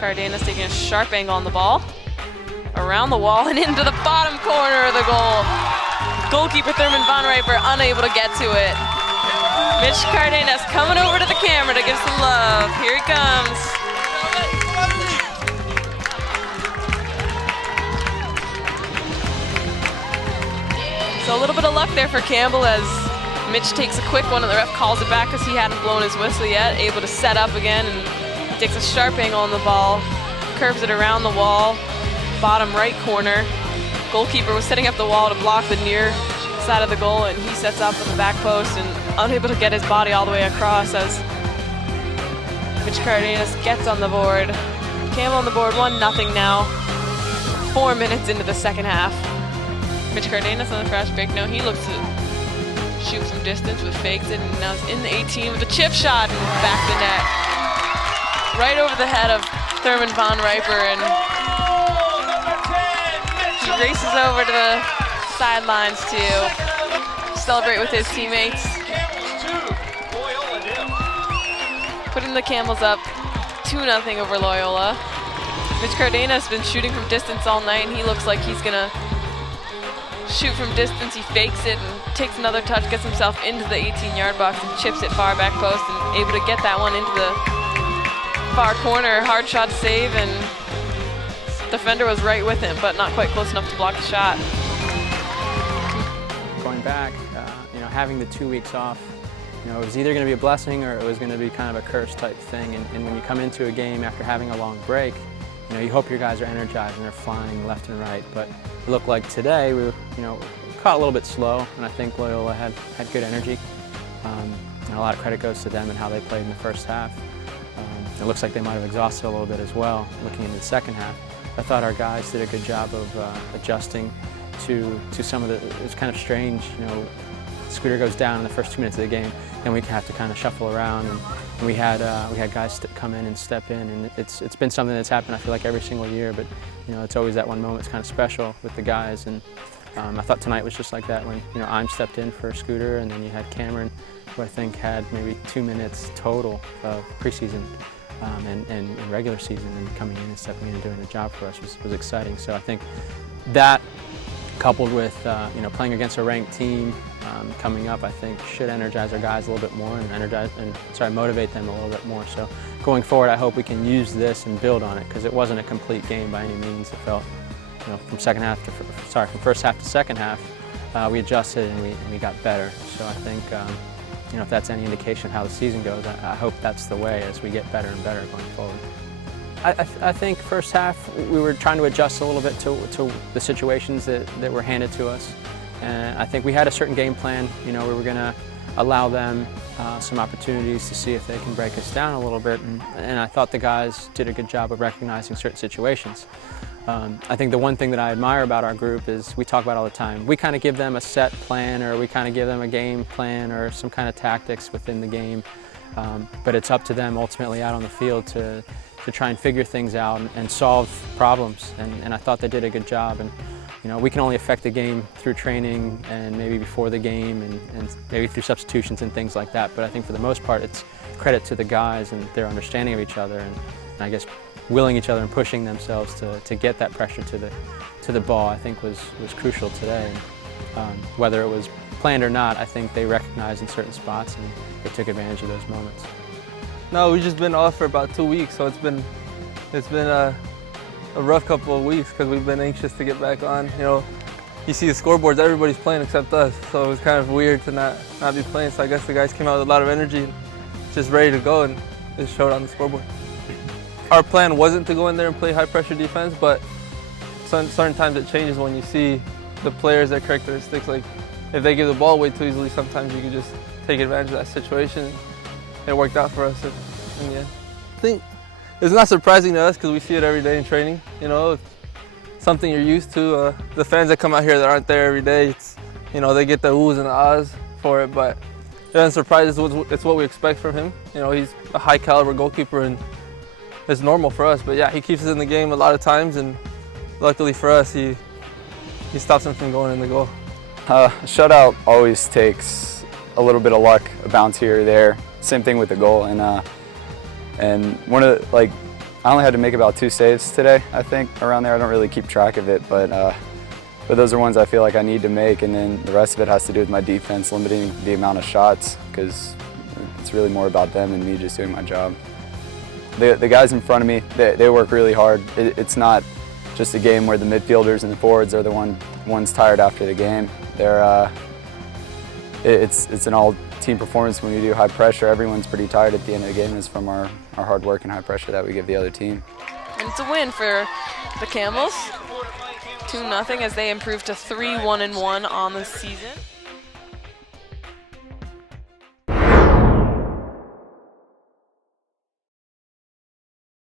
Cardenas taking a sharp angle on the ball. Around the wall and into the bottom corner of the goal. Goalkeeper Thurman Von Riper unable to get to it. Mitch Cardenas coming over to the camera to give some love. Here he comes. So a little bit of luck there for Campbell as Mitch takes a quick one and the ref calls it back because he hadn't blown his whistle yet. Able to set up again and takes a sharp angle on the ball. Curves it around the wall. Bottom right corner. Goalkeeper was setting up the wall to block the near side of the goal, and he sets up on the back post and unable to get his body all the way across as Mitch Cardenas gets on the board. Campbell on the board, 1-0 now. 4 minutes into the second half. Mitch Cardenas on the fast break. Now he looks to shoot from distance but fakes it, and now it's in the 18 with a chip shot and back the net. Right over the head of Thurman Von Riper, and he races over to the sidelines to celebrate with his teammates. Putting the Campbells up 2-0 over Loyola. Mitch Cardenas has been shooting from distance all night, and he looks like he's gonna shoot from distance. He fakes it and takes another touch, gets himself into the 18-yard box and chips it far back post and able to get that one into the far corner. Hard shot save, and defender was right with him, but not quite close enough to block the shot. Going back, having the 2 weeks off, it was either going to be a blessing or it was going to be kind of a curse type thing. And when you come into a game after having a long break, you hope your guys are energized and they're flying left and right. But it looked like today we were, caught a little bit slow, and I think Loyola had good energy. And a lot of credit goes to them and how they played in the first half. It looks like they might have exhausted a little bit as well, looking into the second half. I thought our guys did a good job of adjusting to some of the, it was kind of strange, Scooter goes down in the first 2 minutes of the game, and we have to kind of shuffle around, and we had guys come in and step in, and it's been something that's happened, I feel like, every single year, but it's always that one moment that's kind of special with the guys, and I thought tonight was just like that when I'm stepped in for Scooter, and then you had Cameron, who I think had maybe 2 minutes total of preseason and regular season, and coming in and stepping in and doing the job for us was exciting. So I think that, coupled with playing against a ranked team coming up, I think should energize our guys a little bit more and motivate them a little bit more. So going forward, I hope we can use this and build on it, because it wasn't a complete game by any means. It felt, from first half to second half, we adjusted and we got better. So I think if that's any indication of how the season goes, I hope that's the way as we get better and better going forward. I think first half we were trying to adjust a little bit to the situations that were handed to us. And I think we had a certain game plan. We were going to allow them some opportunities to see if they can break us down a little bit. And I thought the guys did a good job of recognizing certain situations. I think the one thing that I admire about our group is we talk about all the time. We kind of give them a set plan, or we kind of give them a game plan or some kind of tactics within the game. But it's up to them ultimately out on the field to try and figure things out and solve problems. And I thought they did a good job. And we can only affect the game through training and maybe before the game and maybe through substitutions and things like that. But I think for the most part, it's credit to the guys and their understanding of each other, and I guess willing each other and pushing themselves to get that pressure to the ball, I think was crucial today. And, whether it was planned or not, I think they recognized in certain spots and they took advantage of those moments. No, we've just been off for about 2 weeks, so it's been a rough couple of weeks because we've been anxious to get back on. You see the scoreboards, everybody's playing except us, so it was kind of weird to not be playing. So I guess the guys came out with a lot of energy and just ready to go, and it showed on the scoreboard. Our plan wasn't to go in there and play high pressure defense, but certain times it changes when you see the players, their characteristics. Like if they give the ball away too easily, sometimes you can just take advantage of that situation. It worked out for us in the end. I think it's not surprising to us because we see it every day in training. It's something you're used to. The fans that come out here that aren't there every day, they get the oohs and the ahs for it, but it doesn't surprise us. It's what we expect from him. He's a high caliber goalkeeper, and it's normal for us. But yeah, he keeps us in the game a lot of times, and luckily for us, he stops him from going in the goal. A shutout always takes a little bit of luck, a bounce here or there. Same thing with the goal, and one of I only had to make about 2 saves today, I think, around there. I don't really keep track of it, but those are ones I feel like I need to make, and then the rest of it has to do with my defense, limiting the amount of shots, because it's really more about them than me just doing my job. The guys in front of me, they work really hard. It's not just a game where the midfielders and the forwards are the ones tired after the game. It's an all-team performance when we do high pressure. Everyone's pretty tired at the end of the game. It's from our hard work and high pressure that we give the other team. And it's a win for the Campbells. 2-0 as they improve to 3-1-1 on the season.